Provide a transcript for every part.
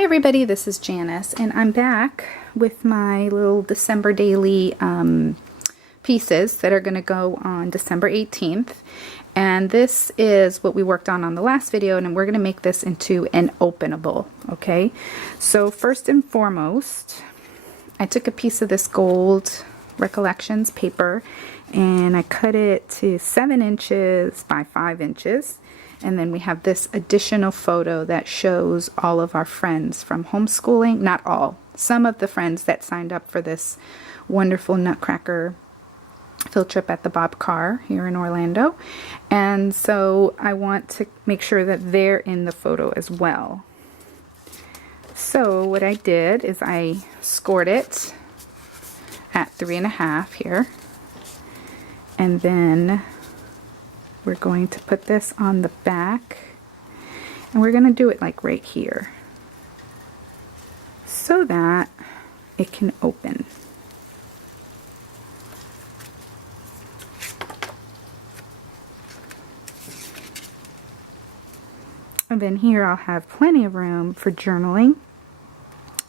Hi everybody, this is Janice, and I'm back with my little December daily pieces that are going to go on December 18th. And this is what we worked on the last video, and we're going to make this into an openable, okay? So first and foremost, I took a piece of this gold Recollections paper, and I cut it to 7 inches by 5 inches. And then we have this additional photo that shows all of our friends from homeschooling. Not all. Some of the friends that signed up for this wonderful Nutcracker field trip at the Bob Carr here in Orlando. And so I want to make sure that they're in the photo as well. So what I did is I scored it at 3.5 here. And then we're going to put this on the back, and we're going to do it like right here so that it can open. And then here I'll have plenty of room for journaling.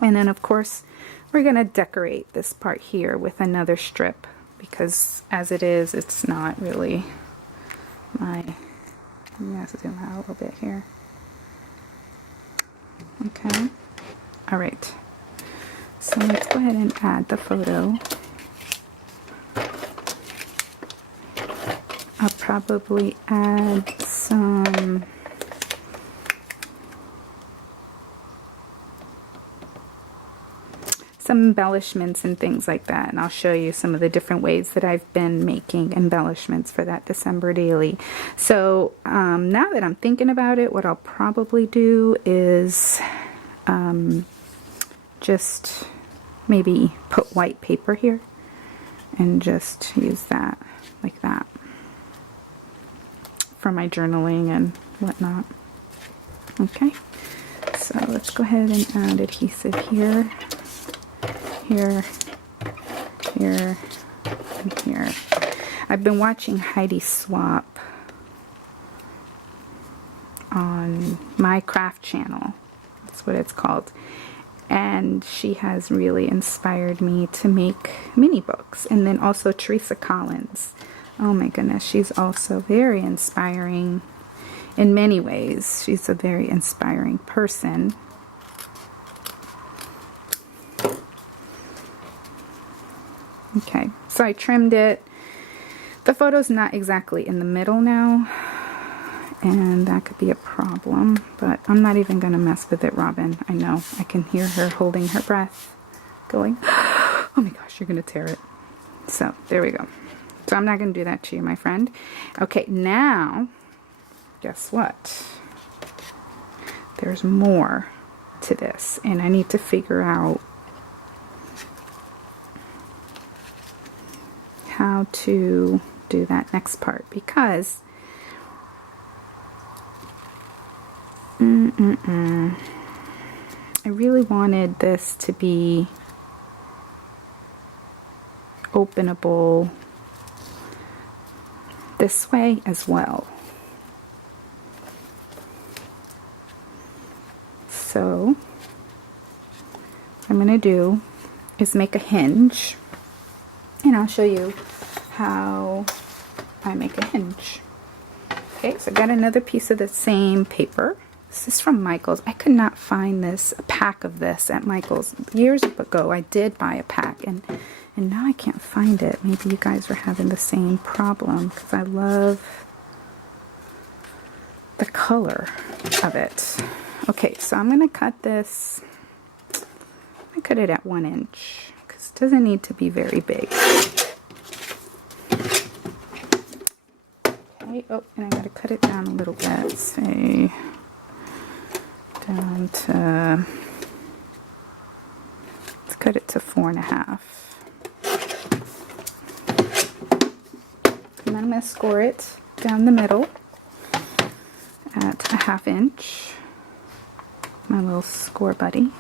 And then of course we're going to decorate this part here with another strip, because as it is, it's not really my, you have to zoom out a little bit here. Okay. All right. So let's go ahead and add the photo. I'll probably add some embellishments and things like that, and I'll show you some of the different ways that I've been making embellishments for that December daily. So now that I'm thinking about it, what I'll probably do is just maybe put white paper here and just use that like that for my journaling and whatnot. Okay, so let's go ahead and add adhesive here. Here, here, and here. I've been watching Heidi Swap on my craft channel. That's what it's called. And she has really inspired me to make mini books. And then also Teresa Collins. Oh my goodness, she's also very inspiring in many ways. She's a very inspiring person. Okay, so I trimmed it. The photo's not exactly in the middle now, and that could be a problem, but I'm not even going to mess with it, Robin. I know. I can hear her holding her breath, going, oh my gosh, you're going to tear it. So, there we go. So I'm not going to do that to you, my friend. Okay, now, guess what? There's more to this, and I need to figure out how to do that next part, because I really wanted this to be openable this way as well. So what I'm going to do is make a hinge, and I'll show you how I make a hinge. Okay, so I got another piece of the same paper. This is from Michael's. I could not find this, a pack of this at Michael's. Years ago I did buy a pack, and now I can't find it. Maybe you guys are having the same problem, because I love the color of it. Okay, so I'm going to cut this. I cut it at 1 inch, because it doesn't need to be very big. Okay, oh, and I got to cut it down a little bit, say down to, let's cut it to 4.5. And then I'm going to score it down the middle at 1/2 inch. My little score buddy.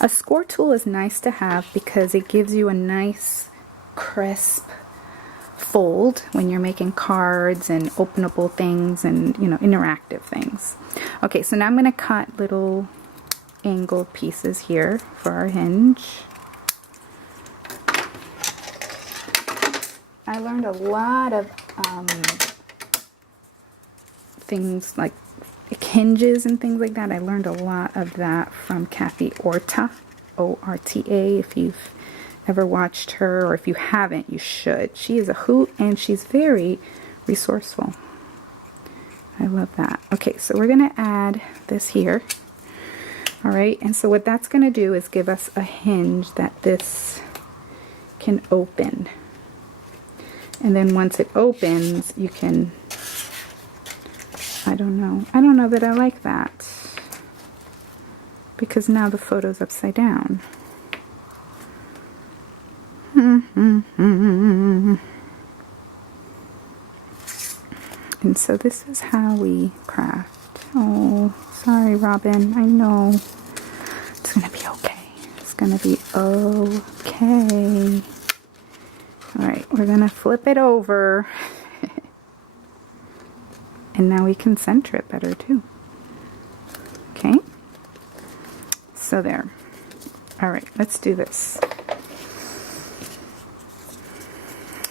A score tool is nice to have because it gives you a nice, crisp fold when you're making cards and openable things and, you know, interactive things. Okay, so now I'm going to cut little angled pieces here for our hinge. I learned a lot of things like hinges and things like that. I learned a lot of that from Kathy Orta, O-R-T-A. If you've ever watched her, or if you haven't, you should. She is a hoot and she's very resourceful. I love that. Okay, so we're going to add this here. All right, and so what that's going to do is give us a hinge that this can open. And then once it opens, you can, I don't know that I like that, because now the photo's upside down. And so this is how we craft. Oh, sorry, Robin. I know. It's going to be okay. It's going to be okay. Alright, we're going to flip it over. And now we can center it better too. Okay? So there. Alright, let's do this.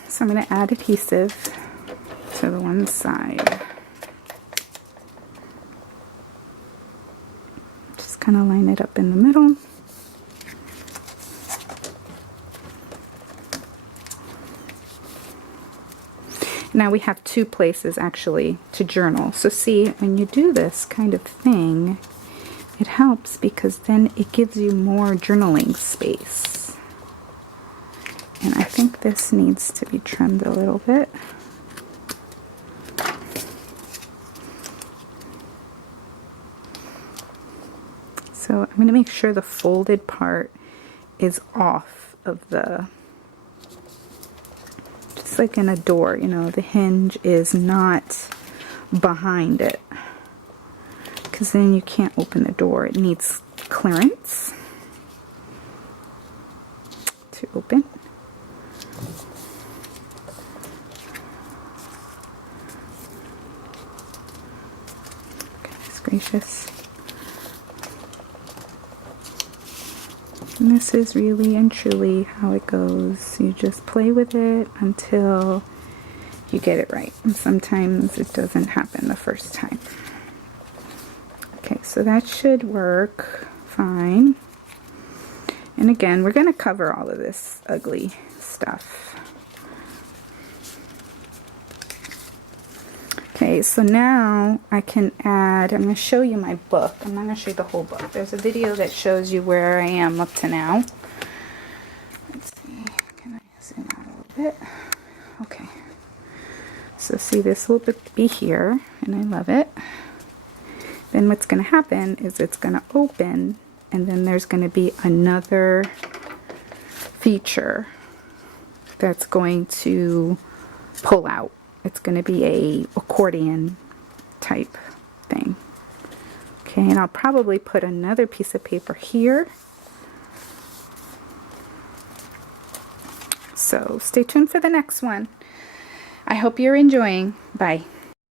So I'm going to add adhesive to the one side. Just kind of line it up in the middle. Now we have two places actually to journal. So see, when you do this kind of thing, it helps because then it gives you more journaling space. And I think this needs to be trimmed a little bit. So I'm going to make sure the folded part is off of the, just like in a door, you know, the hinge is not behind it, because then you can't open the door. It needs clearance to open. Goodness gracious. And this is really and truly how it goes. You just play with it until you get it right. And sometimes it doesn't happen the first time. Okay, so that should work fine. And again, we're going to cover all of this ugly stuff. Okay, so now I can add, I'm going to show you my book. I'm not going to show you the whole book. There's a video that shows you where I am up to now. Let's see, can I zoom out a little bit? Okay. So see, this will be here, and I love it. Then what's going to happen is it's going to open, and then there's going to be another feature that's going to pull out. It's going to be a accordion type thing. Okay, and I'll probably put another piece of paper here. So stay tuned for the next one. I hope you're enjoying. Bye.